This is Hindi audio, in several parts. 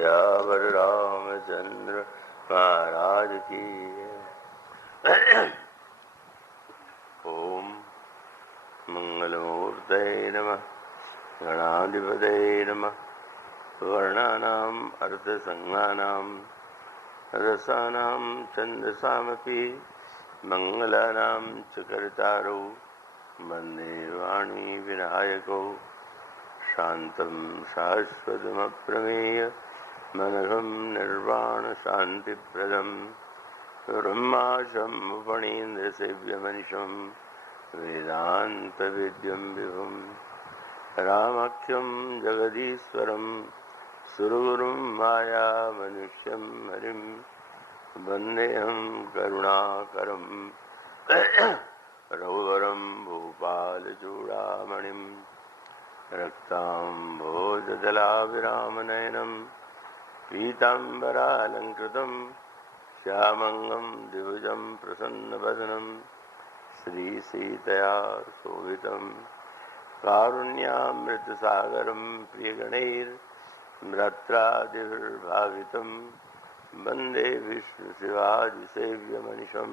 सियावर रामचंद्र महाराज की। ओम मंगलमूर्तये नमः। गणाधिपतये नमः। वर्णानाम् अर्थसंज्ञानाम् रसानां छन्दसामपि मंगलानां च कर्तारौ वन्दे वाणी विनायकौ शान्तं शाश्वतमप्रमेय मनघं निर्वाणशान्तिप्रदं ब्रह्माशम्भुफणीन्द्रसेव्यमनिशं वेदान्तवेद्यं विभुं रामाख्यं जगदीश्वरं सुरगुरुं मायामनुष्यं हरिं वन्देऽहं करुणाकरं रघुवरं भूपालचूडामणिं रक्ताम्भोजदलाभिरामनयनं पीताम्बरालङ्कृतं श्यामङ्गं द्विभुजं प्रसन्नवदनं श्रीसीतया शोभितं कारुण्यामृतसागरं प्रियगणैर्भ्रात्रादिभिर्भावितं वन्दे विष्णुशिवादिसेव्यमनिशं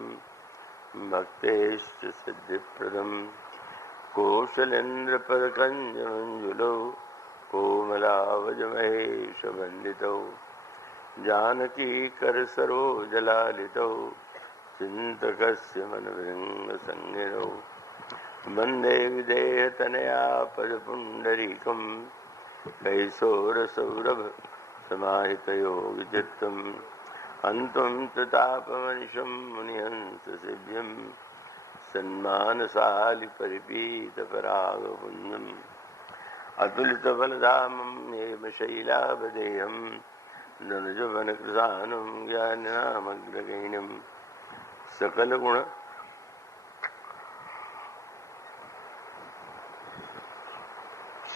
भक्तेश्च सिद्धिप्रदं कौशलेन्द्रपदकञ्जमञ्जुलौ कोमलावजमहेशवन्दितौ जानकीकरसरोजलालितौ चिन्तकस्य मनोविङ्गसंज्ञिनौ वन्दे विदेहतनया पदपुण्डरीकं कैशोरसौरभसमाहितयोगिचित्तम् अन्त्वं प्रतापमनिशं मुनिहंससेव्यं सन्मानसालिपरिपीतपरागपुञ्जम् अतुलितबलधामं हेमशैलाभदेहं धनुजवनकृशानं ज्ञाननामग्रगण्यं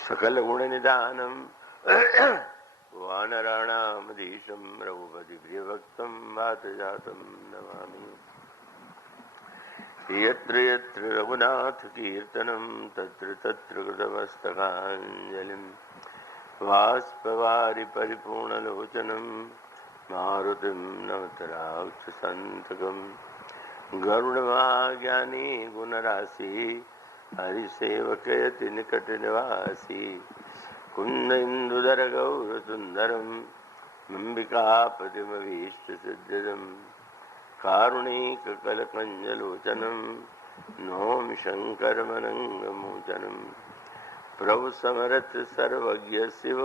सकलगुणनिधानं वानराणामधीशं रघुपतिप्रियभक्तं वातजातं नमामि। यत्र यत्र रघुनाथकीर्तनं तत्र तत्र कृतमस्तकाञ्जलिं बाष्पवारि परिपूर्णलोचनं मारुतिं नमत राक्षसान्तकं गरुडमाज्ञानी गुणराशि हरिसेवकयति निकटनिवासी कुन्देन्दुधरगौरसुन्दरं अम्बिकापतिमभीष्टसिद्धिदं कारुणिककलकञ्जलोचनं नौमि शङ्करमनङ्गमोचनं प्रभु समरथ सर्वज्ञ शिव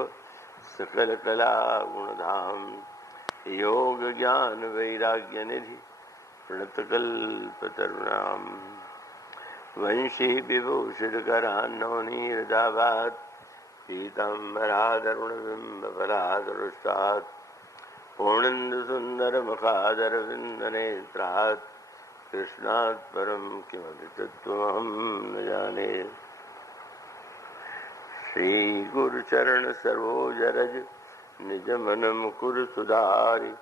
सकलकलागुणधाम योगज्ञानवैराग्यनिधि प्रणतकल्पतरुणां वंशी विभूषितकरान्नवनीरदाभात् पीताम्बरादरुणबिम्बफलादरुष्टात् पूर्णेन्दुसुन्दरमुखादरविन्दनेत्रात् कृष्णात् परं किमपि तत्त्वमहं न जाने। श्रीगुरुचरणसरोजरज निजमनमुकुर सुधारि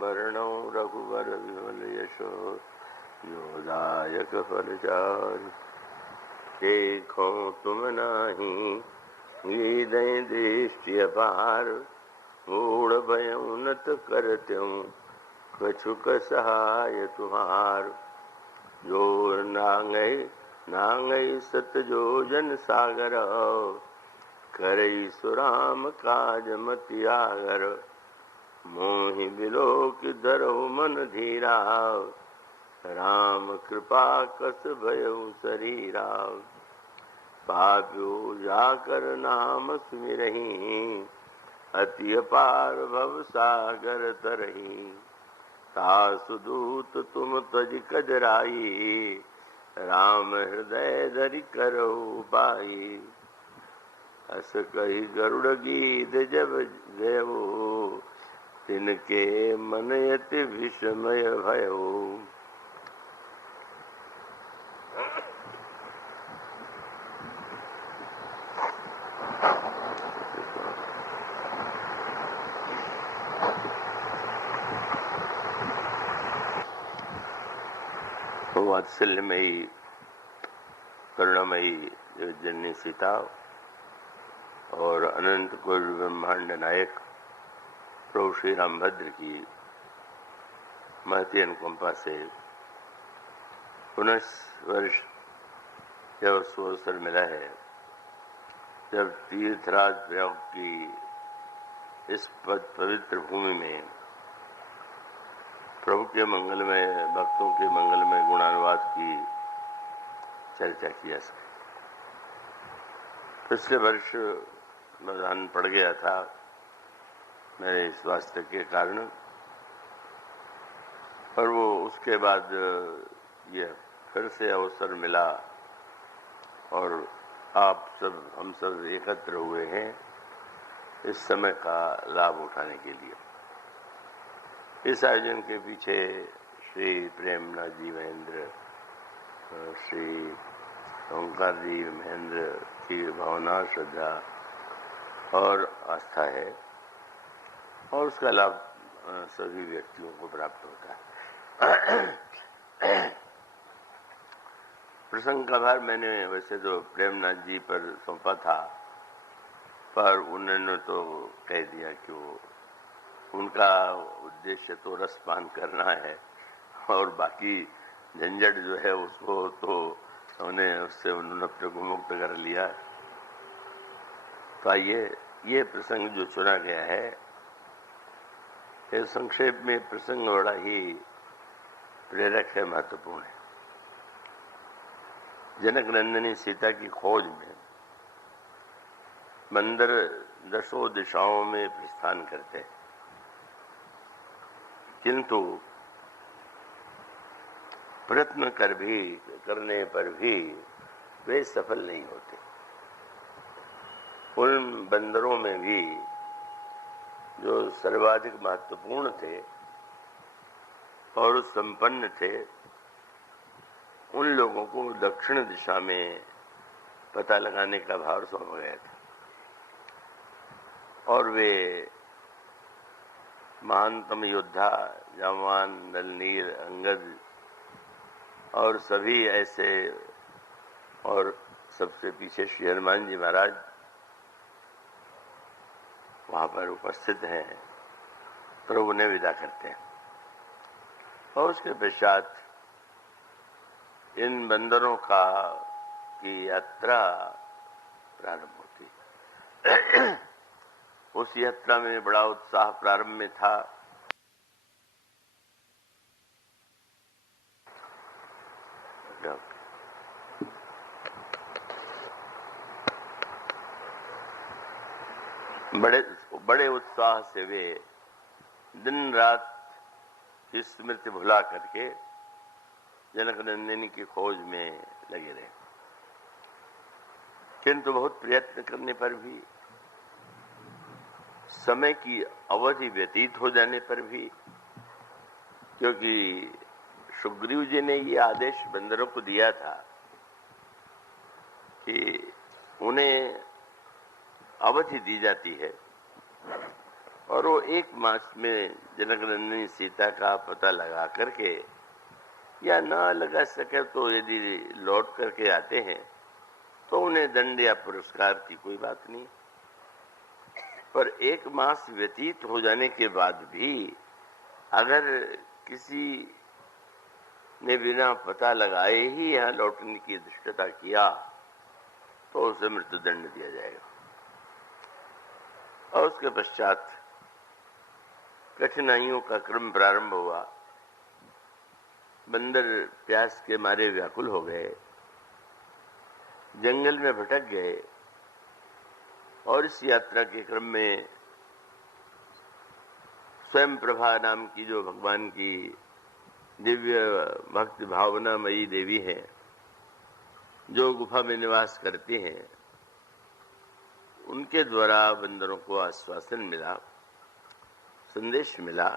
वरणौ रघुवरविमलयशो योदायक फलचारि देखो तुम नाही हृदय दृष्टि अपार मूढ़ भयउ नत करत्यु कछुक सहाय तुम्हार जो नांगै नांगै सत जो जन सागर करई सुराम काज मति आगर मोहि बिलोक धरहु मन धीरा राम कृपा कस भयउ शरीरा पाप्यो जाकर नाम सुमिरहि अति अपार भव सागर तरहि तासु दूत तुम तज कजराई राम हृदय धरि करहु पाई अस कही गरुड़ गीत जब गयो तिनके मन यति विस्मय भयो वात्सल्यमयी करुणामयी जननी सीता और अनंत कोटि ब्रह्मांड नायक प्रभु श्री रामभद्र की महती अनुकंपा से पुनः वर्ष यह अवसर मिला है जब तीर्थराज प्रयोग की इस पवित्र भूमि में प्रभु के मंगलमय भक्तों के मंगलमय गुणानुवाद की चर्चा की जा सके। पिछले वर्ष निधन पड़ गया था मेरे स्वास्थ्य के कारण, पर वो उसके बाद यह फिर से अवसर मिला और आप सब हम सब एकत्र हुए हैं इस समय का लाभ उठाने के लिए। इस आयोजन के पीछे श्री प्रेमनाथ जी महेंद्र, श्री ओंकार जी महेंद्र की भावना, श्रद्धा और आस्था है और उसका लाभ सभी व्यक्तियों को प्राप्त होता है। प्रसंग का भार मैंने वैसे तो प्रेमनाथ जी पर सौंपा था, पर उन्होंने तो कह दिया कि वो उनका उद्देश्य तो रसपान करना है और बाकी झंझट जो है उसको तो उन्होंने अपने को मुक्त कर लिया। तो आइए ये प्रसंग जो चुना गया है, ये संक्षेप में प्रसंग बड़ा ही प्रेरक है, महत्वपूर्ण है। जनक नंदिनी सीता की खोज में बंदर दसों दिशाओं में प्रस्थान करते हैं, किंतु प्रयत्न करने पर भी वे सफल नहीं होते। उन बंदरों में भी जो सर्वाधिक महत्वपूर्ण थे और संपन्न थे, उन लोगों को दक्षिण दिशा में पता लगाने का भार सौंपा गया था और वे महानतम योद्धा जामवान, नलनीर, अंगद और सभी ऐसे, और सबसे पीछे श्री हनुमान जी महाराज वहां पर उपस्थित हैं, प्रभु ने विदा करते हैं और उसके पश्चात इन बंदरों की यात्रा प्रारंभ होती है। उस यात्रा में बड़ा उत्साह प्रारंभ में था। बड़े उत्साह से वे दिन रात की स्मृति भुला करके जनक नंदिनी की खोज में लगे रहे, किंतु बहुत प्रयत्न करने पर भी, समय की अवधि व्यतीत हो जाने पर भी, क्योंकि सुग्रीव जी ने ये आदेश बंदरों को दिया था कि उन्हें अवधि दी जाती है और वो 1 मास में जनक नंदिनी सीता का पता लगा करके, या ना लगा सके तो यदि लौट करके आते हैं तो उन्हें दंड या पुरस्कार की कोई बात नहीं। पर 1 मास व्यतीत हो जाने के बाद भी अगर किसी ने बिना पता लगाए ही यहाँ लौटने की धृष्टता किया तो उसे मृत्युदंड दिया जाएगा। और उसके पश्चात कठिनाइयों का क्रम प्रारंभ हुआ। बंदर प्यास के मारे व्याकुल हो गए, जंगल में भटक गए और इस यात्रा के क्रम में स्वयं प्रभा नाम की जो भगवान की दिव्य भक्ति भावनामयी देवी हैं, जो गुफा में निवास करती हैं, उनके द्वारा बंदरों को आश्वासन मिला, संदेश मिला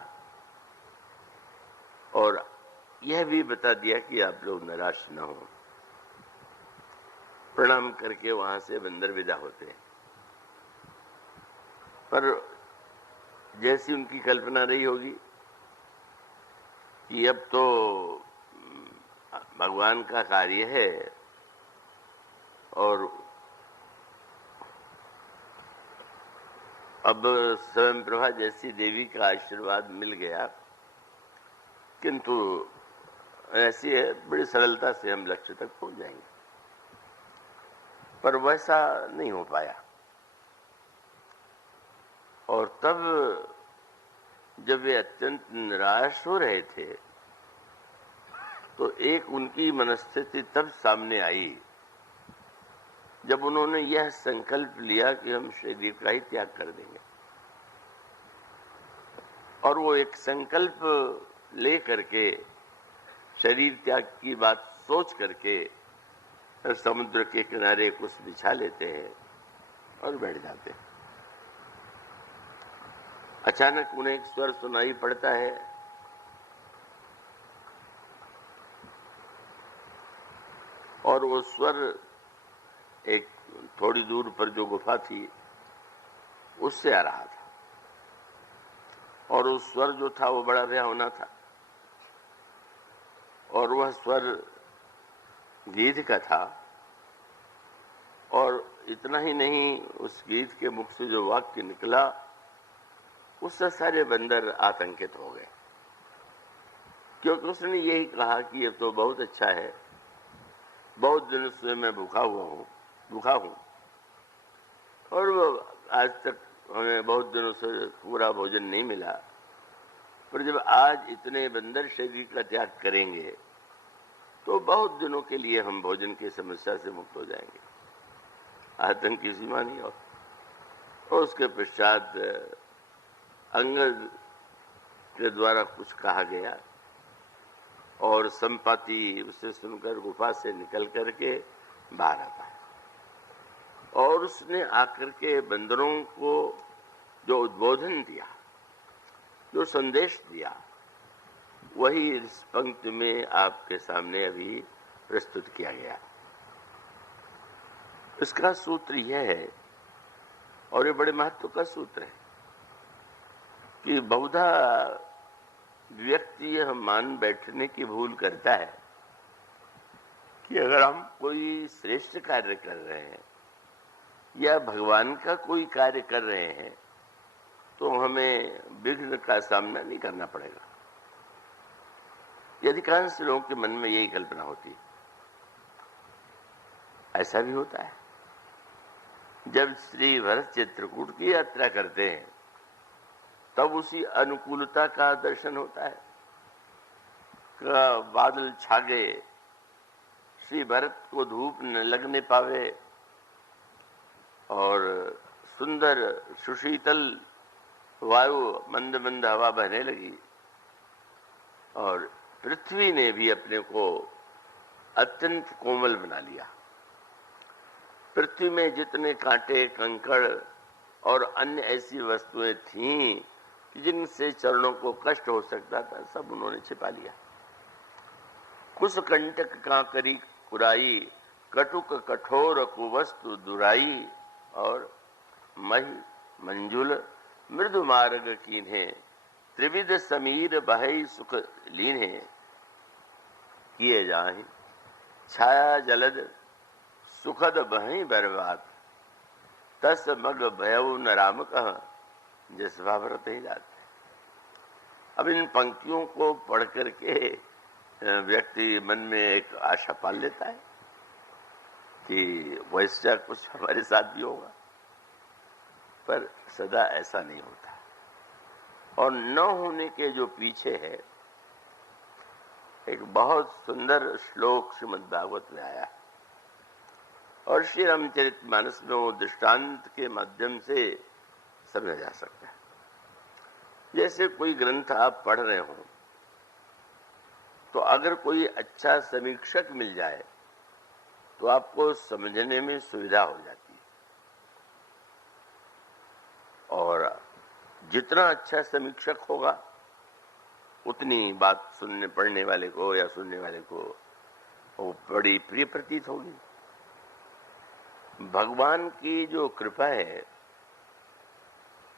और यह भी बता दिया कि आप लोग निराश न हो। प्रणाम करके वहां से बंदर विदा होते हैं। पर जैसी उनकी कल्पना रही होगी कि अब तो भगवान का कार्य है अब स्वयं प्रभा जैसी देवी का आशीर्वाद मिल गया, किंतु ऐसी है बड़ी सरलता से हम लक्ष्य तक पहुंच जाएंगे, पर वैसा नहीं हो पाया। और तब जब वे अत्यंत निराश हो रहे थे तो एक उनकी मनस्थिति तब सामने आई जब उन्होंने यह संकल्प लिया कि हम शरीर का ही त्याग कर देंगे। और वो एक संकल्प ले करके शरीर त्याग की बात सोच करके समुद्र के किनारे कुछ बिछा लेते हैं और बैठ जाते हैं। अचानक उन्हें एक स्वर सुनाई पड़ता है, और वो स्वर एक थोड़ी दूर पर जो गुफा थी उससे आ रहा था, और उस स्वर जो था वो बड़ा भयावना था, और वह स्वर गीध का था। और इतना ही नहीं, उस गीध के मुख से जो वाक्य निकला उससे सारे बंदर आतंकित हो गए, क्योंकि उसने यही कहा कि ये तो बहुत अच्छा है, बहुत दिनों से मैं भूखा हूं और आज तक हमें बहुत दिनों से पूरा भोजन नहीं मिला, पर जब आज इतने बंदर शरीर का त्याग करेंगे तो बहुत दिनों के लिए हम भोजन की समस्या से मुक्त हो जाएंगे। आतंक की सीमा नहीं। और उसके पश्चात अंगद के द्वारा कुछ कहा गया और संपाति उसे सुनकर गुफा से निकल करके बाहर आता है, और उसने आकर के बंदरों को जो उद्बोधन दिया, जो संदेश दिया, वही इस पंक्ति में आपके सामने अभी प्रस्तुत किया गया। इसका सूत्र यह है, और ये बड़े महत्व का सूत्र है, कि बहुधा व्यक्ति यह मान बैठने की भूल करता है कि अगर हम कोई श्रेष्ठ कार्य कर रहे हैं या भगवान का कोई कार्य कर रहे हैं तो हमें विघ्न का सामना नहीं करना पड़ेगा। अधिकांश लोगों के मन में यही कल्पना होती है। ऐसा भी होता है। जब श्री भरत चित्रकूट की यात्रा करते हैं तब उसी अनुकूलता का दर्शन होता है। बादल छा गए, श्री भरत को धूप न लगने पावे, और सुंदर सुशीतल वायु मंद मंद हवा बहने लगी, और पृथ्वी ने भी अपने को अत्यंत कोमल बना लिया। पृथ्वी में जितने कांटे, कंकड़ और अन्य ऐसी वस्तुएं थीं जिनसे चरणों को कष्ट हो सकता था, सब उन्होंने छिपा लिया। कुछ कंटक कांकरी कुराई, कटुक कठोर कुवस्तु दुराई, और मही मंजुल मृदु मार्ग कीन्हे, त्रिविध समीर बहई सुख लीन्हे, किए जाहि छाया जलद सुखद बहई बर्बाद, तस मग भयउ न राम कह, जिस भावरत ही जाते। अब इन पंक्तियों को पढ़ करके व्यक्ति मन में एक आशा पाल लेता है कि वैसा कुछ हमारे साथ भी होगा, पर सदा ऐसा नहीं होता। और न होने के जो पीछे है एक बहुत सुंदर श्लोक श्रीमद् भागवत में आया, और श्री रामचरितमानस में वो दृष्टांत के माध्यम से समझा जा सकता है। जैसे कोई ग्रंथ आप पढ़ रहे हो तो अगर कोई अच्छा समीक्षक मिल जाए तो आपको समझने में सुविधा हो जाती है, और जितना अच्छा समीक्षक होगा उतनी बात सुनने पढ़ने वाले को या सुनने वाले को वो बड़ी प्रिय प्रतीत होगी। भगवान की जो कृपा है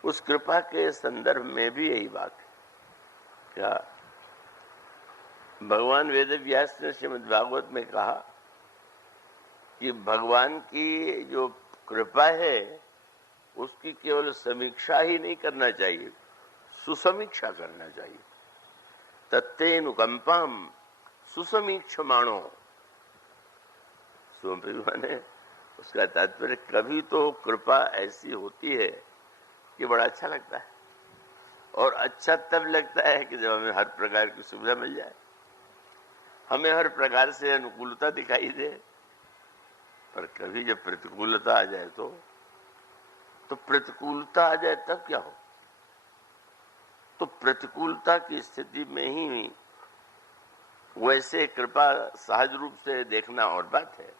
उस कृपा के संदर्भ में भी यही बात है। क्या भगवान वेद व्यास ने श्रीमद् भागवत में कहा कि भगवान की जो कृपा है उसकी केवल समीक्षा ही नहीं करना चाहिए, सुसमीक्षा करना चाहिए। तत्तेनुकंपम सुसमीक्षमाणो, माने उसका तात्पर्य कभी तो कृपा ऐसी होती है कि बड़ा अच्छा लगता है, और अच्छा तब लगता है कि जब हमें हर प्रकार की सुविधा मिल जाए, हमें हर प्रकार से अनुकूलता दिखाई दे। पर कभी जब प्रतिकूलता आ जाए तो प्रतिकूलता आ जाए तब क्या हो? तो प्रतिकूलता की स्थिति में ही वैसे कृपा सहज रूप से देखना और बात है।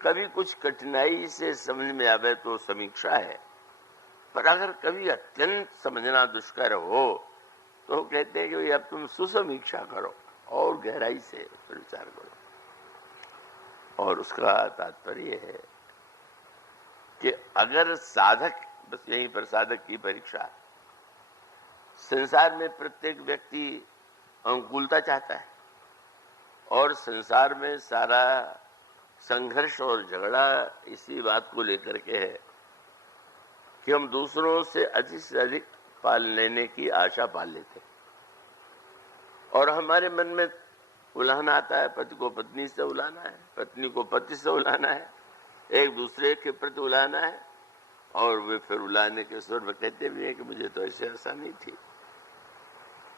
कभी कुछ कठिनाई से समझ में आवे तो समीक्षा है, पर अगर कभी अत्यंत समझना दुष्कर हो तो कहते हैं कि भाई अब तुम सुसमीक्षा करो और गहराई से विचार करो। और उसका तात्पर्य है कि अगर साधक, बस यहीं पर साधक की परीक्षा, संसार में प्रत्येक व्यक्ति अनुकूलता चाहता है और संसार में सारा संघर्ष और झगड़ा इसी बात को लेकर के है कि हम दूसरों से अधिक पाल लेने की आशा पाल लेते हैं, और हमारे मन में उलाहन आता है, पति को पत्नी से उलाना है, पत्नी को पति से उलाना है, एक दूसरे के प्रति उलाना है, और वे फिर उलाने के स्वर में कहते भी हैं कि मुझे तो ऐसे आशा नहीं थी।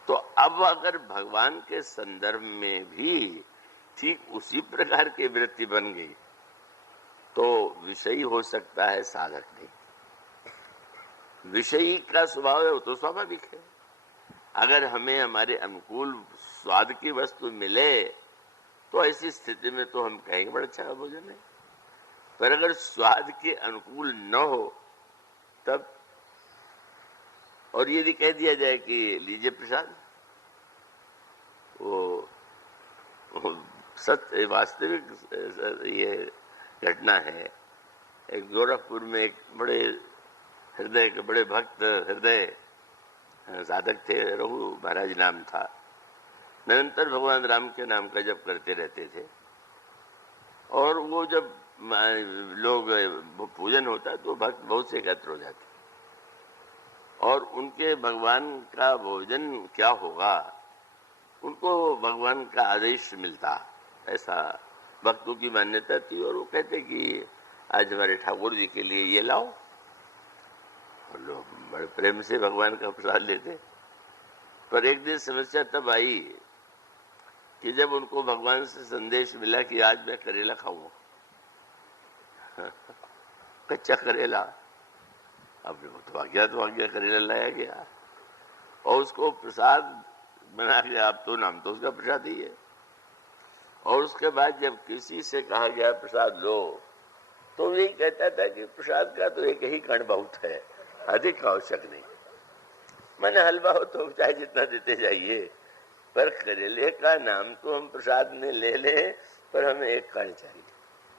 तो अब अगर भगवान के संदर्भ में भी ठीक उसी प्रकार की वृत्ति बन गई तो विषयी हो सकता है, साधक नहीं। विषयी का स्वभाव है वो तो स्वाभाविक है। अगर हमें हमारे अनुकूल स्वाद की वस्तु मिले तो ऐसी स्थिति में तो हम कहेंगे बड़ा अच्छा भोजन है, पर अगर स्वाद के अनुकूल न हो तब, और यदि कह दिया जाए कि लीजिए प्रसाद, वो सत्य वास्तविक ये घटना है। एक गोरखपुर में एक बड़े हृदय के बड़े भक्त हृदय साधक थे, रघु महाराज नाम था, निरंतर भगवान राम के नाम का जप करते रहते थे। और वो जब लोग पूजन होता तो भक्त बहुत से एकत्र हो जाते और उनके भगवान का भोजन क्या होगा उनको भगवान का आदेश मिलता, ऐसा भक्तों की मान्यता थी। और वो कहते कि आज हमारे ठाकुर जी के लिए ये लाओ, और लोग बड़े प्रेम से भगवान का प्रसाद लेते। पर एक दिन समस्या तब आई कि जब उनको भगवान से संदेश मिला कि आज मैं करेला खाऊंगा, कच्चा करेला। अब तो आ गया करेला लाया गया और उसको प्रसाद बना के, आप तो नाम तो उसका प्रसाद ही है। और उसके बाद जब किसी से कहा गया प्रसाद लो तो यही कहता था कि प्रसाद का तो एक ही कण बहुत है, अधिक आवश्यक नहीं। मैंने हलवा हो तो चाहे जितना देते जाइए, पर करेले का नाम तो हम प्रसाद में ले लें, पर हमें एक कण चाहिए।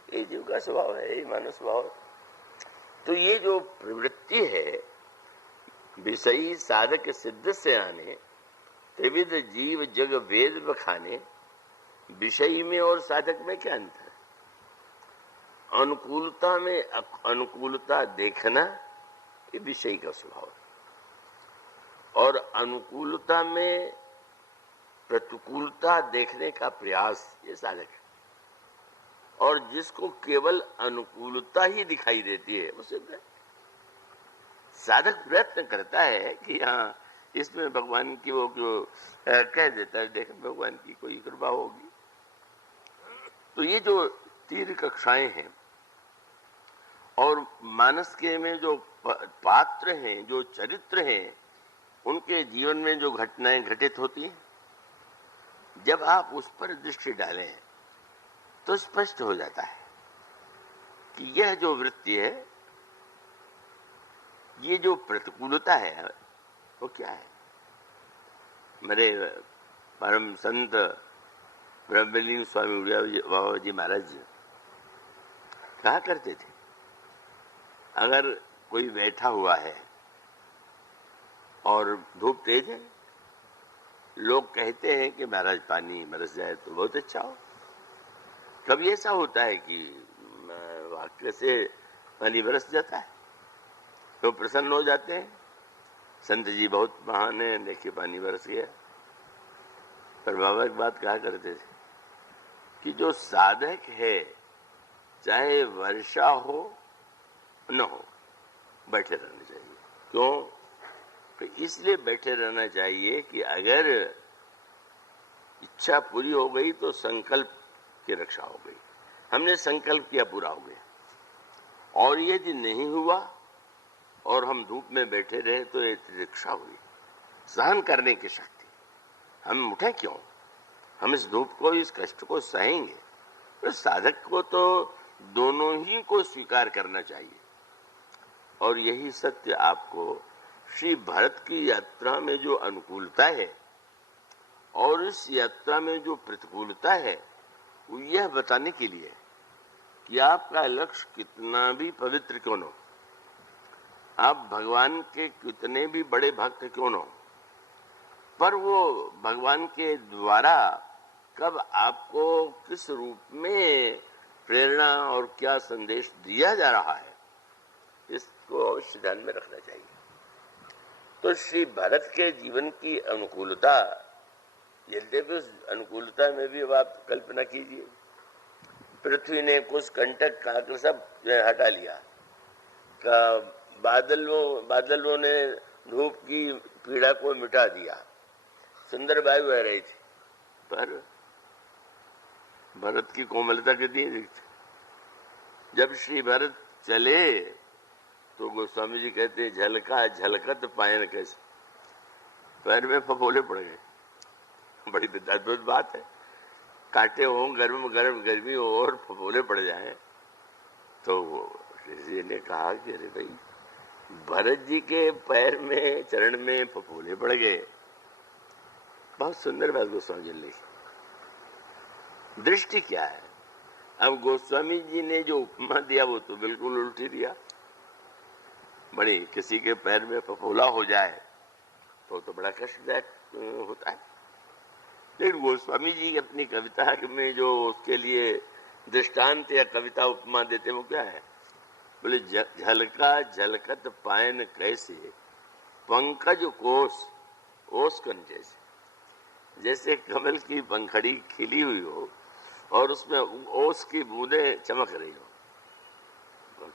ये जीव का स्वभाव है, ये मानव स्वभाव। तो ये जो प्रवृत्ति है विषयी साधक सिद्ध से आने, त्रिविध जीव जग वेद बखाने, विषयी में और साधक में क्या अंतर है? अनुकूलता में अनुकूलता देखना ये विषयी का स्वभाव है, और अनुकूलता में प्रतिकूलता देखने का प्रयास ये साधक है। और जिसको केवल अनुकूलता ही दिखाई देती है वो सिद्ध है। साधक प्रयत्न करता है कि हाँ इसमें भगवान की वो कह देता है देख भगवान की कोई कृपा होगी। तो ये जो 3 कक्षाएं हैं और मानस के में जो पात्र हैं, जो चरित्र हैं, उनके जीवन में जो घटनाएं घटित होती हैं, जब आप उस पर दृष्टि डालें तो स्पष्ट हो जाता है कि यह जो वृत्ति है, ये जो प्रतिकूलता है वो क्या है। मेरे परम संत ब्रह्मलीन स्वामी उड़िया जी महाराज कहा करते थे, अगर कोई बैठा हुआ है और धूप तेज है, लोग कहते हैं कि महाराज पानी बरस जाए तो बहुत अच्छा हो। कभी ऐसा होता है कि वाक्य से पानी बरस जाता है, तो प्रसन्न हो जाते हैं। संत जी बहुत महान है, देखिए पानी बरस गया। पर बाबा एक बात कहा करते थे कि जो साधक है, चाहे वर्षा हो न हो, बैठे रहना चाहिए। क्यों? तो इसलिए बैठे रहना चाहिए कि अगर इच्छा पूरी हो गई तो संकल्प की रक्षा हो गई। हमने संकल्प किया, पूरा हो गया। और यदि नहीं हुआ और हम धूप में बैठे रहे तो ये रक्षा हुई, सहन करने की शक्ति। हम उठे क्यों? हम इस धूप को, इस कष्ट को सहेंगे। तो साधक को तो दोनों ही को स्वीकार करना चाहिए। और यही सत्य आपको श्री भरत की यात्रा में जो अनुकूलता है और इस यात्रा में जो प्रतिकूलता है, वो यह बताने के लिए कि आपका लक्ष्य कितना भी पवित्र क्यों न हो, आप भगवान के कितने भी बड़े भक्त क्यों न हो, पर वो भगवान के द्वारा कब आपको किस रूप में प्रेरणा और क्या संदेश दिया जा रहा है, इसको अवश्य ध्यान में रखना चाहिए। तो श्री भरत के जीवन की अनुकूलता, यद्यपि उस अनुकूलता में भी अब आप कल्पना कीजिए, पृथ्वी ने कुछ कंटक खाकर सब हटा लिया, बादलों ने धूप की पीड़ा को मिटा दिया, सुंदर वायु बह रही थी, पर भरत की कोमलता कितनी दिखती। जब श्री भरत चले तो गोस्वामी जी कहते झलका झलकत पायन कैसे, पैर में फफोले पड़ गए। बड़ी अद्भुत बात है, कांटे हो, गर्म गर्मी हो और फफोले पड़ जाए। तो ऋषि ने कहा कि अरे भाई, भरत जी के पैर में, चरण में फफोले पड़ गए। बहुत सुंदर बात गोस्वामी जी ने लिखी। दृष्टि क्या है? अब गोस्वामी जी ने जो उपमा दिया वो तो बिल्कुल उल्टी दिया। बड़ी किसी के पैर में फफोला हो जाए तो बड़ा कष्टदायक होता है। लेकिन गोस्वामी जी अपनी कविता में जो उसके लिए दृष्टांत या कविता उपमा देते हैं वो क्या है? बोले झलका झलकत पायन कैसे, पंकज कोस ओस्कन जैसे। जैसे कमल की पंखड़ी खिली हुई हो और उसमें ओस की बूंदें चमक रही हो।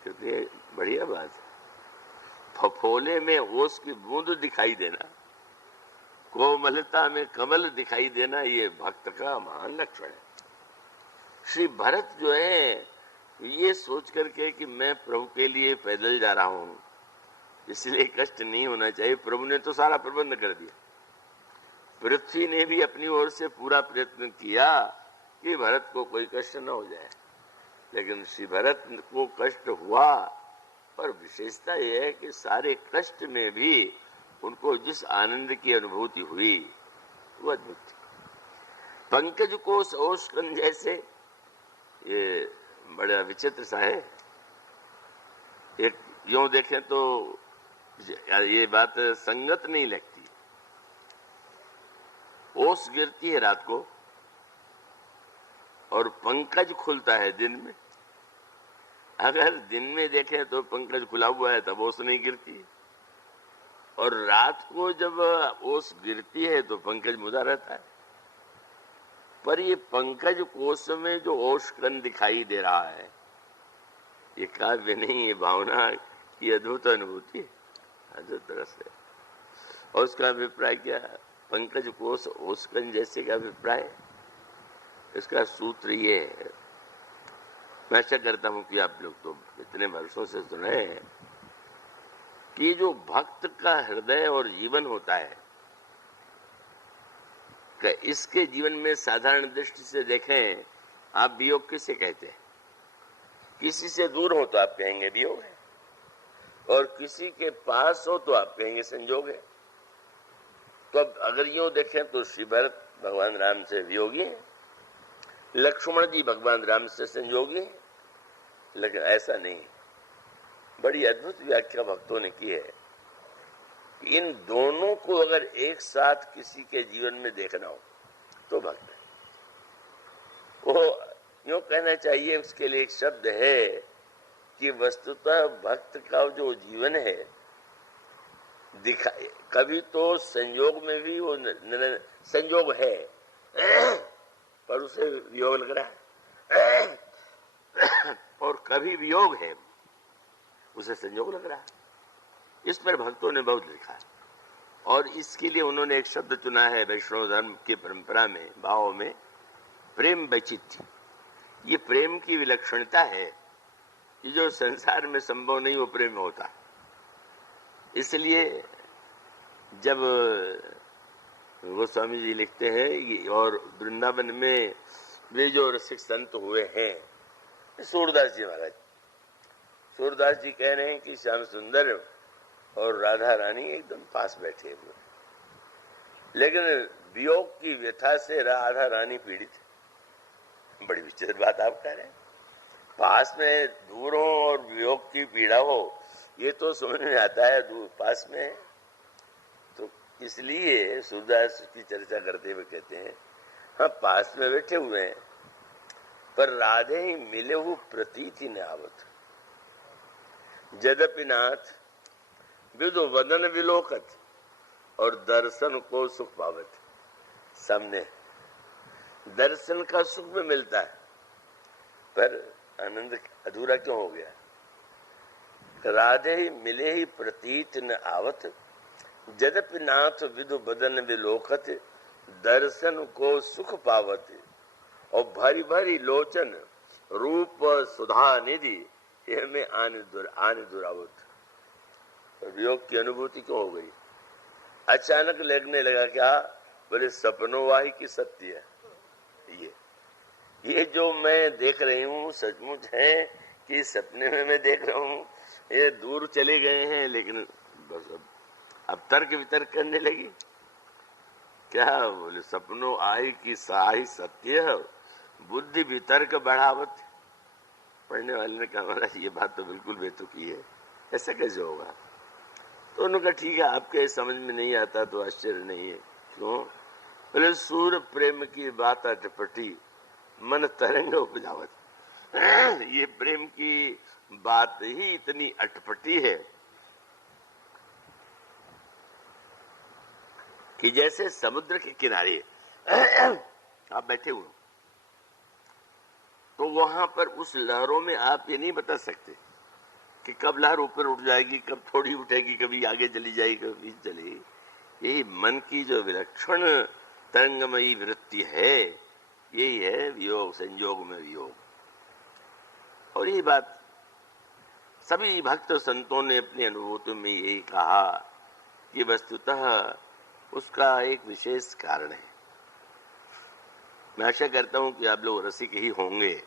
कितनी बढ़िया बात है। फफोले में ओस की बूंद दिखाई देना, कोमलता में कमल दिखाई देना, ये भक्त का महान लक्षण है। श्री भरत जो है ये सोच करके कि मैं प्रभु के लिए पैदल जा रहा हूं, इसलिए कष्ट नहीं होना चाहिए। प्रभु ने तो सारा प्रबंध कर दिया। पृथ्वी ने भी अपनी ओर से पूरा प्रयत्न किया कि भरत को कोई कष्ट न हो जाए, लेकिन श्री भरत को कष्ट हुआ। पर विशेषता यह है कि सारे कष्ट में भी उनको जिस आनंद की अनुभूति हुई वो अद्भुत थी। पंकज कोश ओस्कन जैसे, ये बड़ा विचित्र सा है। एक यूं देखें तो ये बात संगत नहीं लगती। ओस गिरती है रात को और पंकज खुलता है दिन में। अगर दिन में देखें तो पंकज खुला हुआ है तब ओस नहीं गिरती, और रात को जब ओस गिरती है तो पंकज मुदा रहता है। पर ये पंकज कोश में जो ओस्कन दिखाई दे रहा है, ये काव्य नहीं, ये भावना की अद्भुत अनुभूति है, अद्भुत रस है। और उसका अभिप्राय क्या है? पंकज कोश ओस्कन जैसे का अभिप्राय, इसका सूत्र ये है। मैं आशा करता हूं कि आप लोग तो इतने वर्षों से सुने हैं कि जो भक्त का हृदय और जीवन होता है, इसके जीवन में साधारण दृष्टि से देखें, आप वियोग किसे कहते हैं? किसी से दूर हो तो आप कहेंगे वियोग है, और किसी के पास हो तो आप कहेंगे संयोग है। तो अब अगर यूं देखें तो श्री भरत भगवान राम से वियोगी है, लक्ष्मण जी भगवान राम से संयोगी है, लेकिन ऐसा नहीं। बड़ी अद्भुत व्याख्या भक्तों ने की है। इन दोनों को अगर एक साथ किसी के जीवन में देखना हो तो भक्त है। वो यूं कहना चाहिए, उसके लिए एक शब्द है कि वस्तुतः भक्त का जो जीवन है दिखा, कभी तो संयोग में भी वो संयोग है पर उसे वियोग लग रहा है, और कभी वियोग है उसे संयोग लग रहा है। इस पर भक्तों ने बहुत लिखा है, और इसके लिए उन्होंने एक शब्द चुना है वैष्णव धर्म की परंपरा में, भाव में, प्रेम वैचित्र्य। ये प्रेम की विलक्षणता है कि जो संसार में संभव नहीं वो प्रेम में होता। इसलिए जब गोस्वामी जी लिखते हैं, और वृंदावन में वे जो रसिक संत हुए हैं, सूरदास जी महाराज, सूरदास जी कह रहे हैं कि श्याम सुंदर और राधा रानी एकदम पास बैठे हुए, लेकिन वियोग की व्यथा से राधा रानी पीड़ित है। बड़ी विचित्र बात आप कह रहे हैं, पास में दूर हो और वियोग की पीड़ा हो, ये तो समझ में आता है दूर पास में। तो इसलिए सूरदास की चर्चा करते हुए कहते हैं, हाँ पास में बैठे हुए हैं, पर राधे ही मिले हुए प्रतीति न आवत, जदपि नाथ विदु वदन विलोकत, और दर्शन को सुख पावत। सामने दर्शन का सुख में मिलता है, पर आनंद अधूरा क्यों हो गया? राधे ही मिले ही प्रतीत न आवत, जदपि नाथ विदु बदन विलोकत, दर्शन को सुख पावत। और भारी भारी लोचन रूप सुधा निधि, में आने दुरावत। वियोग की अनुभूति क्यों हो गई? अचानक लगने लगा क्या? बोले सपनों वाही की सत्य है। ये जो मैं देख रही हूँ सचमुच है कि सपने में मैं देख रहा हूँ? ये दूर चले गए हैं, लेकिन बस अब तर्क वितर्क करने लगी। क्या बोले? सपनों आई की साही सत्य है, बुद्धि वितर्क बढ़ावत। पढ़ने वाले ने कहा महाराज ये बात तो बिल्कुल बेतुकी है, ऐसा कैसे होगा? तो उन्होंने कहा ठीक है, आपके समझ में नहीं आता तो आश्चर्य नहीं है। क्यों? बोले सूर प्रेम की बात अटपटी, मन तरंग उपजावत। ये प्रेम की बात ही इतनी अटपटी है कि जैसे समुद्र के किनारे आप बैठे हुए, तो वहां पर उस लहरों में आप ये नहीं बता सकते कि कब लहर ऊपर उठ जाएगी, कब थोड़ी उठेगी, कभी आगे चली जाएगी, कभी चलेगी। यही मन की जो विलक्षण तरंगमयी वृत्ति है, यही है वियोग, संयोग में वियोग। और यही बात सभी भक्त संतों ने अपनी अनुभूति में यही कहा कि वस्तुतः उसका एक विशेष कारण है। मैं आशा करता हूं कि आप लोग रसिक ही होंगे,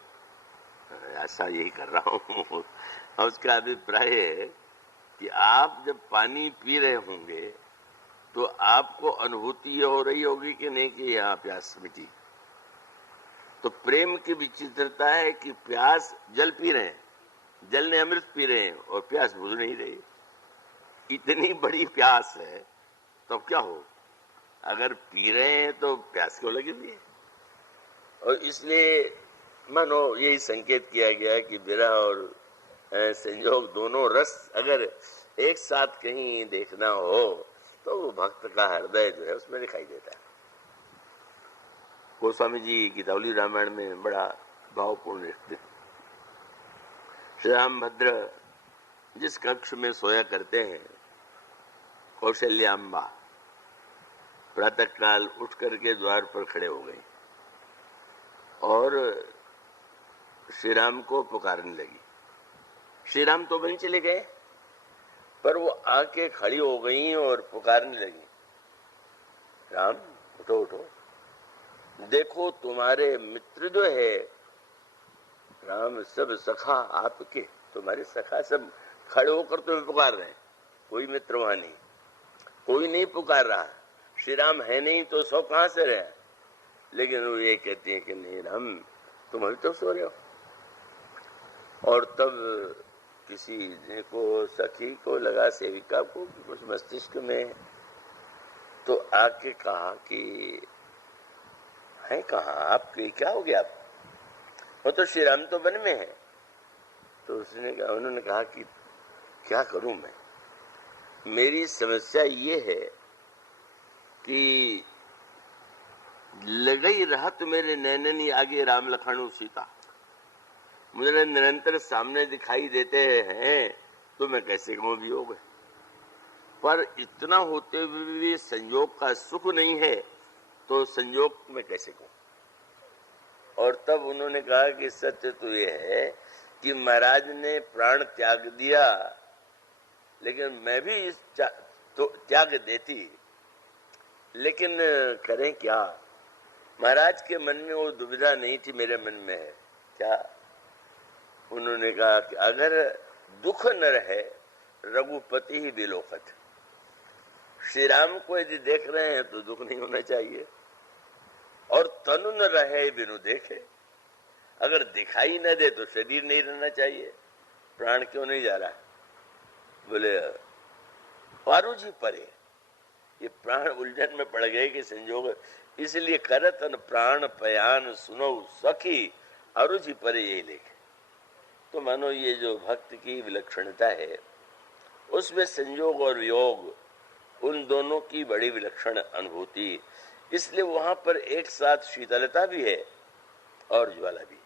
ऐसा यही कर रहा हूं। और उसका अभिप्राय है कि आप जब पानी पी रहे होंगे तो आपको अनुभूति ये हो रही होगी कि नहीं कि यहाँ प्यास मिटी। तो प्रेम की विचित्रता है कि प्यास, जल पी रहे हैं, जल ने अमृत पी रहे हैं और प्यास बुझ नहीं रही। इतनी बड़ी प्यास है तो क्या हो? अगर पी रहे हैं तो प्यास क्यों लगी हुई है? और इसलिए मानो यही संकेत किया गया कि विरह और संयोग दोनों रस अगर एक साथ कहीं देखना हो तो वो भक्त का हृदय जो है उसमें दिखाई देता है। गोस्वामी जी गीतावली रामायण में बड़ा भावपूर्ण लिखते हैं। श्री रामभद्र जिस कक्ष में सोया करते हैं, कौशल्याम्बा प्रातः काल उठ करके द्वार पर खड़े हो गए और श्री राम को पुकारने लगी। श्री राम तो वहीं चले गए, पर वो आके खड़ी हो गई और पुकारने लगी, राम उठो उठो, देखो तुम्हारे मित्र जो है राम, सब सखा आपके, तुम्हारे सखा सब खड़े होकर तुम्हें पुकार रहे हैं। कोई मित्र वहां नहीं, कोई नहीं पुकार रहा। श्री राम है नहीं तो सो कहां से रहे? लेकिन वो ये कहती है कि नहीं राम तुम अभी तो सो रहे हो। और तब किसी को, सखी को लगा, सेविका को कुछ मस्तिष्क में, तो आके कहा कि है कहाँ आपके, क्या हो गया आप? वो तो श्री राम तो वन में है। तो उसने कहा, उन्होंने कहा कि क्या करूं मैं? मेरी समस्या ये है कि लगई रहा तो मेरे नैननी आगे राम लखन सीता मुझे निरंतर सामने दिखाई देते हैं, तो मैं कैसे कहूं वियोग है। पर इतना होते हुए भी संयोग का सुख नहीं है, तो संयोग में कैसे कहूं। और तब उन्होंने कहा कि सत्य तो ये है कि महाराज ने प्राण त्याग दिया, लेकिन मैं भी इस तो त्याग देती, लेकिन करें क्या। महाराज के मन में वो दुविधा नहीं थी, मेरे मन में है क्या। उन्होंने कहा कि अगर दुख न रहे रघुपति ही बिलोकत। श्री राम को यदि देख रहे हैं तो दुख नहीं होना चाहिए, और तनु न रहे बिनु देखे। अगर दिखाई न दे तो शरीर नहीं रहना चाहिए। प्राण क्यों नहीं जा रहा है? बोले पारू जी परे, ये प्राण उलझन में पड़ गए कि संयोग, इसलिए करतन प्राण पयान सुनो सखी अरुचि परे, यही लिखे। तो मानो ये जो भक्त की विलक्षणता है, उसमें संयोग और वियोग उन दोनों की बड़ी विलक्षण अनुभूति, इसलिए वहां पर एक साथ शीतलता भी है और ज्वाला भी।